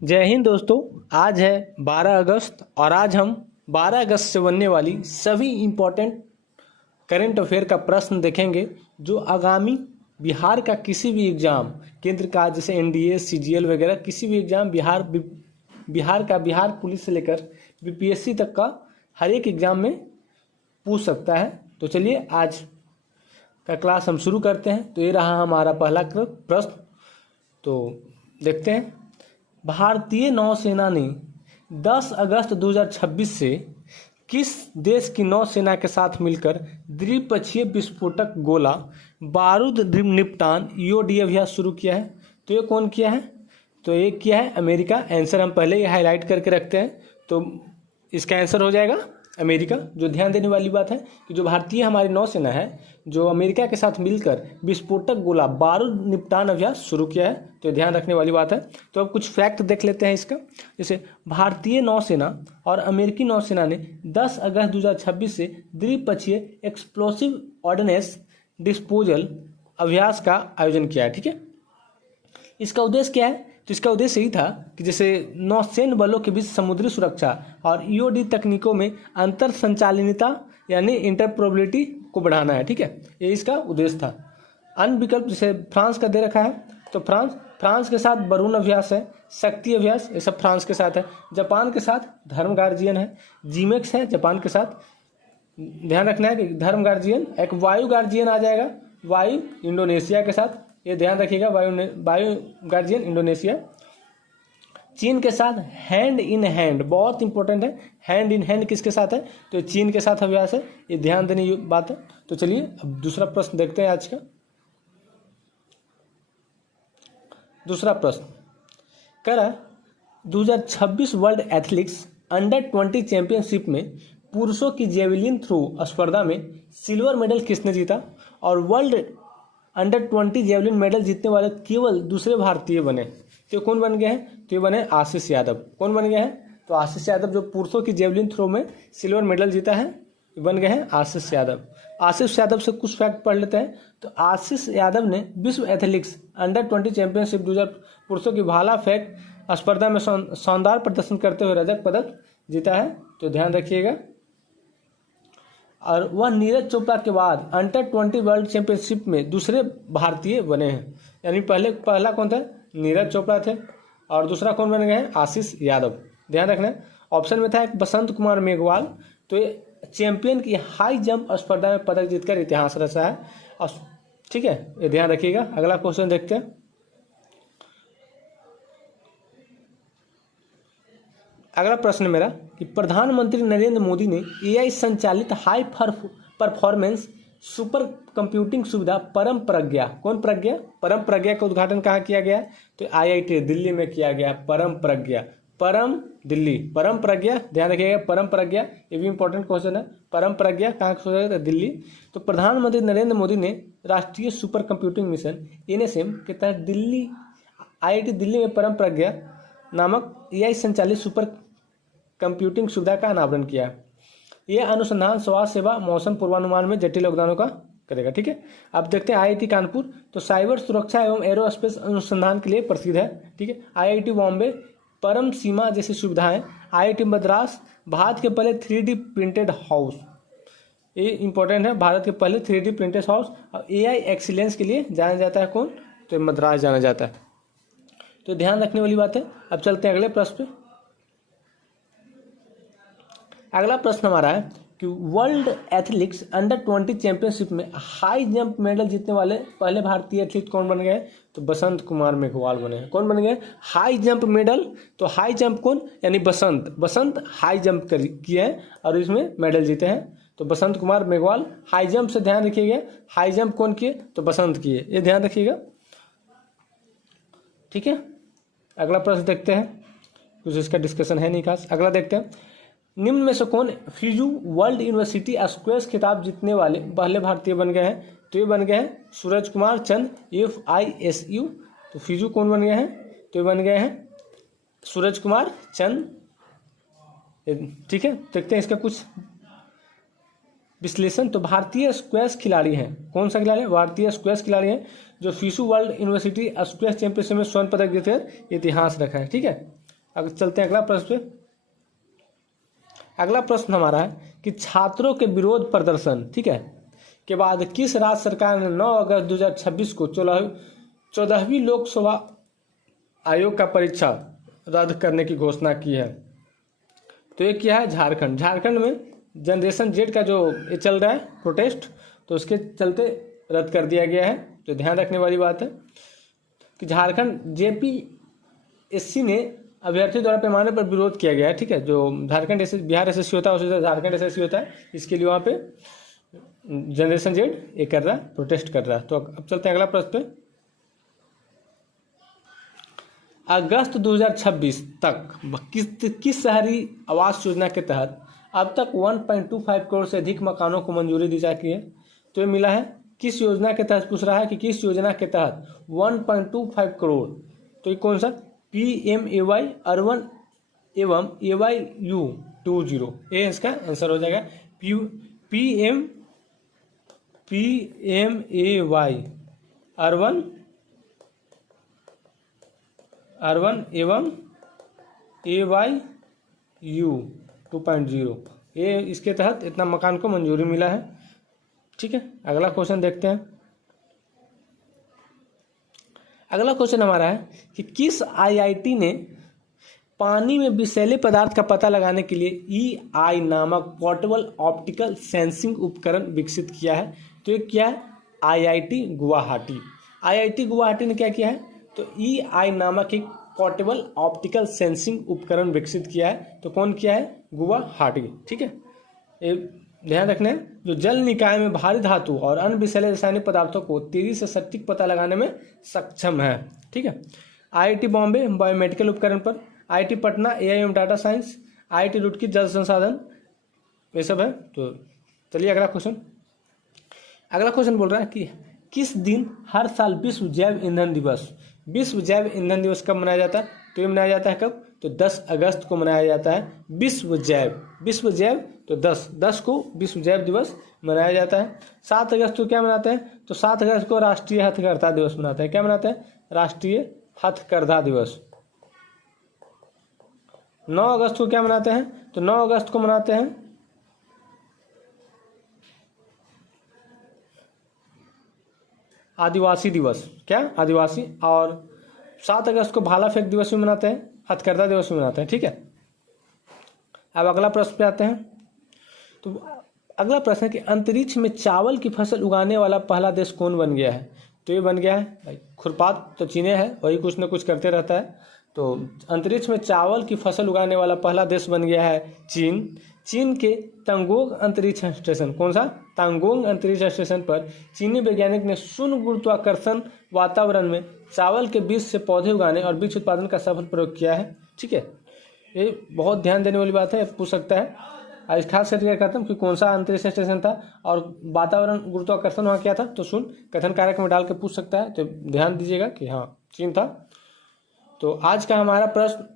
जय हिंद दोस्तों। आज है 12 अगस्त और आज हम 12 अगस्त से बनने वाली सभी इम्पोर्टेंट करंट अफेयर का प्रश्न देखेंगे जो आगामी बिहार का किसी भी एग्ज़ाम केंद्र का जैसे एनडीए सीजीएल वगैरह किसी भी एग्ज़ाम बिहार पुलिस से लेकर बीपीएससी तक का हर एक एग्ज़ाम में पूछ सकता है। तो चलिए आज का क्लास हम शुरू करते हैं। तो ये रहा हमारा पहला प्रश्न। तो देखते हैं, भारतीय नौसेना ने 10 अगस्त 2026 से किस देश की नौसेना के साथ मिलकर द्विपक्षीय विस्फोटक गोला बारूद निपटान ईओडी अभ्यास शुरू किया है? तो ये कौन किया है? तो ये किया है अमेरिका। आंसर हम पहले ही हाईलाइट करके रखते हैं, तो इसका आंसर हो जाएगा अमेरिका। जो ध्यान देने वाली बात है कि जो भारतीय हमारी नौसेना है जो अमेरिका के साथ मिलकर विस्फोटक गोला बारूद निपटान अभ्यास शुरू किया है, तो ध्यान रखने वाली बात है। तो अब कुछ फैक्ट देख लेते हैं इसका। जैसे भारतीय नौसेना और अमेरिकी नौसेना ने 10 अगस्त 2026 से द्विपक्षीय एक्सप्लोसिव ऑर्डिनेंस डिस्पोजल अभ्यास का आयोजन किया है। ठीक है, इसका उद्देश्य क्या है? तो इसका उद्देश्य यही था कि जैसे नौसैन्य बलों के बीच समुद्री सुरक्षा और ईओडी तकनीकों में अंतर संचालनीयता यानी इंटरऑपरेबिलिटी को बढ़ाना है। ठीक है, ये इसका उद्देश्य था। अन्य विकल्प जैसे फ्रांस का दे रखा है, तो फ्रांस के साथ बरून अभ्यास है, शक्ति अभ्यास, ये सब फ्रांस के साथ है। जापान के साथ धर्म गार्जियन है, जीमेक्स है जापान के साथ। ध्यान रखना है कि धर्म गार्जियन एक वायु गार्जियन आ जाएगा, वायु इंडोनेशिया के साथ, ये ध्यान रखिएगा, वायु गार्जियन इंडोनेशिया। चीन के साथ हैंड इन हैंड, बहुत इंपॉर्टेंट है, हैंड इन हैंड किसके साथ है? तो चीन के साथ अभ्यास है, ये ध्यान देने की बात है। तो चलिए अब दूसरा प्रश्न देखते हैं आज का। दूसरा प्रश्न कह रहा है 2026 वर्ल्ड एथलेटिक्स अंडर 20 चैंपियनशिप में पुरुषों की जेवलिन थ्रो स्पर्धा में सिल्वर मेडल किसने जीता? और वर्ल्ड अंडर 20 जेवलिन मेडल जीतने वाले केवल दूसरे भारतीय बने, तो कौन बन गए हैं? तो ये बने आशीष यादव। कौन बन गए हैं? तो आशीष यादव, जो पुरुषों की जेवलिन थ्रो में सिल्वर मेडल जीता है, ये बन गए हैं आशीष यादव। आशीष यादव से कुछ फैक्ट पढ़ लेते हैं। तो आशीष यादव ने विश्व एथलेटिक्स अंडर 20 चैंपियनशिप 2000 पुरुषों की भाला फेंक स्पर्धा में शानदार प्रदर्शन करते हुए रजत पदक जीता है, तो ध्यान रखिएगा। और वह नीरज चोपड़ा के बाद अंडर 20 वर्ल्ड चैंपियनशिप में दूसरे भारतीय बने हैं। यानी पहला कौन था? नीरज चोपड़ा थे, और दूसरा कौन बन गए हैं? आशीष यादव। ध्यान रखना। ऑप्शन में था एक बसंत कुमार मेघवाल, तो ये चैंपियन की हाई जंप स्पर्धा में पदक जीतकर इतिहास रचा है। और ठीक है, ये ध्यान रखिएगा। अगला क्वेश्चन देखते हैं। अगला प्रश्न मेरा कि प्रधानमंत्री नरेंद्र मोदी ने एआई संचालित हाई परफॉर्मेंस सुपर कंप्यूटिंग सुविधा परम प्रज्ञा, कौन प्रज्ञा? परम प्रज्ञा का उद्घाटन कहाँ किया गया? तो आईआईटी दिल्ली में किया गया। परम प्रज्ञा, परम दिल्ली, परम प्रज्ञा, ध्यान रखिएगा। परम प्रज्ञा, ये भी इंपॉर्टेंट क्वेश्चन है। परम प्रज्ञा कहाँ सोचा जाता है? दिल्ली। तो प्रधानमंत्री नरेंद्र मोदी ने राष्ट्रीय सुपर कंप्यूटिंग मिशन एनएसएम के तहत दिल्ली आईआईटी दिल्ली में परम प्रज्ञा नामक एआई संचालित सुपर कंप्यूटिंग सुविधा का अनावरण किया। यह अनुसंधान, स्वास्थ्य सेवा, मौसम पूर्वानुमान में जटिल योगदानों का करेगा। ठीक है, अब देखते हैं आईआईटी कानपुर। तो साइबर सुरक्षा एवं एरोस्पेस अनुसंधान के लिए प्रसिद्ध है। ठीक है, आईआईटी बॉम्बे परम सीमा जैसी सुविधाएं। आईआईटी मद्रास भारत के पहले 3D प्रिंटेड हाउस, ये इंपॉर्टेंट है, भारत के पहले 3D प्रिंटेड हाउस। और एआई एक्सीलेंस के लिए जाना जाता है कौन? तो मद्रास जाना जाता है। तो ध्यान रखने वाली बात है। अब चलते हैं अगले प्रश्न पे। अगला प्रश्न हमारा है कि वर्ल्ड एथलेटिक्स अंडर 20 चैंपियनशिप में हाई जंप मेडल जीतने वाले पहले भारतीय एथलीट कौन बन गए? तो बसंत कुमार मेघवाल बने हैं। कौन बन गए? High jump medal. तो हाई जंप कौन? यानी बसंत हाई जंप किए हैं और इसमें मेडल जीते हैं। तो बसंत कुमार मेघवाल हाई जंप से ध्यान रखिएगा। हाई जंप कौन किए? तो बसंत किए, ये ध्यान रखिएगा। ठीक है, अगला प्रश्न देखते हैं। कुछ इसका डिस्कशन है नहीं खास। अगला देखते हैं, निम्न में से कौन फिजू वर्ल्ड यूनिवर्सिटी स्क्वैश खिताब जीतने वाले पहले भारतीय बन गए हैं? तो ये बन गए हैं सूरज कुमार चंद FISU। तो फिजू कौन बन गए हैं? तो ये बन गए हैं सूरज कुमार चंद। ठीक है, देखते हैं इसका कुछ विश्लेषण। तो भारतीय स्क्वैश खिलाड़ी हैं, कौन सा खिलाड़ी है? भारतीय स्क्वैश खिलाड़ी हैं जो फिशु वर्ल्ड यूनिवर्सिटी स्क्वैश चैंपियनशिप में स्वर्ण पदक जीते इतिहास रखा है। ठीक है, अब चलते हैं अगला प्रश्न पे। अगला प्रश्न हमारा है कि छात्रों के विरोध प्रदर्शन, ठीक है, के बाद किस राज्य सरकार ने 9 अगस्त 2026 को 14वीं लोकसभा आयोग का परीक्षा रद्द करने की घोषणा की है? तो ये क्या है? झारखंड। झारखंड में जनरेशन जेड का जो ये चल रहा है प्रोटेस्ट, तो उसके चलते रद्द कर दिया गया है। तो ध्यान रखने वाली बात है कि झारखंड जेपीएससी ने अभ्यर्थी द्वारा पैमाने पर विरोध किया गया है, ठीक है। जो झारखंड बिहार एसएससी होता है उसी तरह झारखंड एसएससी होता है, इसके लिए वहाँ पे जनरेशन जेड ये कर रहा है, प्रोटेस्ट कर रहा है। तो अब चलते हैं अगला प्रश्न पे। अगस्त 2026 तक किस शहरी आवास योजना के तहत अब तक 1.25 करोड़ से अधिक मकानों को मंजूरी दी जाती है? तो ये मिला है किस योजना के तहत, पूछ रहा है कि किस योजना के तहत 1.25 करोड़। तो ये कौन सा? PMAY अर्बन एवं AYU 20, ये इसका आंसर हो जाएगा। PMAY अर्बन एवं AYU 2.0, ये इसके तहत इतना मकान को मंजूरी मिला है, ठीक है। अगला क्वेश्चन देखते हैं। अगला क्वेश्चन हमारा है कि किस IIT ने पानी में विषैले पदार्थ का पता लगाने के लिए EI नामक पोर्टेबल ऑप्टिकल सेंसिंग उपकरण विकसित किया है? तो ये क्या है? IIT गुवाहाटी। IIT गुवाहाटी ने क्या किया है? तो EI नामक एक पोर्टेबल ऑप्टिकल सेंसिंग उपकरण विकसित किया है। तो कौन किया है? गुवाहाटी, ठीक है। ये ध्यान रखना है, जो जल निकाय में भारी धातु और अन्य विषैले रासायनिक पदार्थों को तेजी से सटीक पता लगाने में सक्षम है, ठीक है। IIT बॉम्बे बायोमेडिकल उपकरण पर, IIT पटना AI एवं डाटा साइंस, IIT रुड़की जल संसाधन, ये सब है। तो चलिए अगला क्वेश्चन। अगला क्वेश्चन बोल रहा है कि किस दिन हर साल विश्व जैव ईंधन दिवस कब मनाया जाता है? तो ये मनाया जाता है कब? तो 10 अगस्त को मनाया जाता है विश्व जैव। तो 10 को विश्व जैव दिवस मनाया जाता है। 7 अगस्त को क्या मनाते हैं? तो 7 अगस्त को राष्ट्रीय हथकरघा दिवस मनाते हैं। क्या मनाते हैं? राष्ट्रीय हथकरघा दिवस। 9 अगस्त को क्या मनाते हैं? तो 9 अगस्त को मनाते हैं आदिवासी दिवस। क्या? आदिवासी। और 7 अगस्त को भाला फेंक दिवस भी मनाते हैं, हथकरघा दिवस भी मनाते हैं, ठीक है। अब अगला प्रश्न पे आते हैं। तो अगला प्रश्न है कि अंतरिक्ष में चावल की फसल उगाने वाला पहला देश कौन बन गया है? तो ये बन गया है भाई खुरपात, तो चीन है, वही कुछ न कुछ करते रहता है। तो अंतरिक्ष में चावल की फसल उगाने वाला पहला देश बन गया है चीन। चीन के तांगोंग अंतरिक्ष स्टेशन, कौन सा? तांगोंग अंतरिक्ष स्टेशन पर चीनी वैज्ञानिक ने शून्य गुरुत्वाकर्षण वातावरण में चावल के बीज से पौधे उगाने और बीज उत्पादन का सफल प्रयोग किया है, ठीक है। ये बहुत ध्यान देने वाली बात है, पूछ सकता है। आज खास करके कहता हूँ कि कौन सा अंतरिक्ष स्टेशन था और वातावरण गुरुत्वाकर्षण वहाँ क्या था, तो शून्य कथन कारक में डाल के पूछ सकता है। तो ध्यान दीजिएगा कि हाँ चीन था। तो आज का हमारा प्रश्न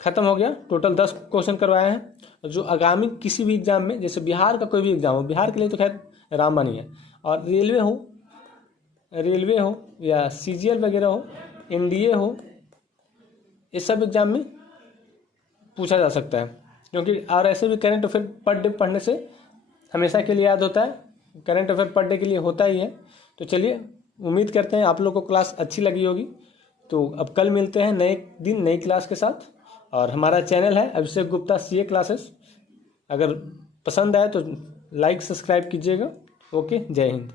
खत्म हो गया। टोटल 10 क्वेश्चन करवाए हैं। जो आगामी किसी भी एग्जाम में, जैसे बिहार का कोई भी एग्जाम हो, बिहार के लिए तो खैर रामबानी है, और रेलवे हो या CGL वगैरह हो, NDA हो, इस सब एग्जाम में पूछा जा सकता है। क्योंकि और ऐसे भी करंट अफेयर पर डे पढ़ने से हमेशा के लिए याद होता है, करंट अफेयर पर डे के लिए होता ही है। तो चलिए, उम्मीद करते हैं आप लोग को क्लास अच्छी लगी होगी। तो अब कल मिलते हैं नए दिन नई क्लास के साथ। और हमारा चैनल है अभिषेक गुप्ता CA क्लासेस। अगर पसंद आए तो लाइक सब्सक्राइब कीजिएगा। ओके, जय हिंद।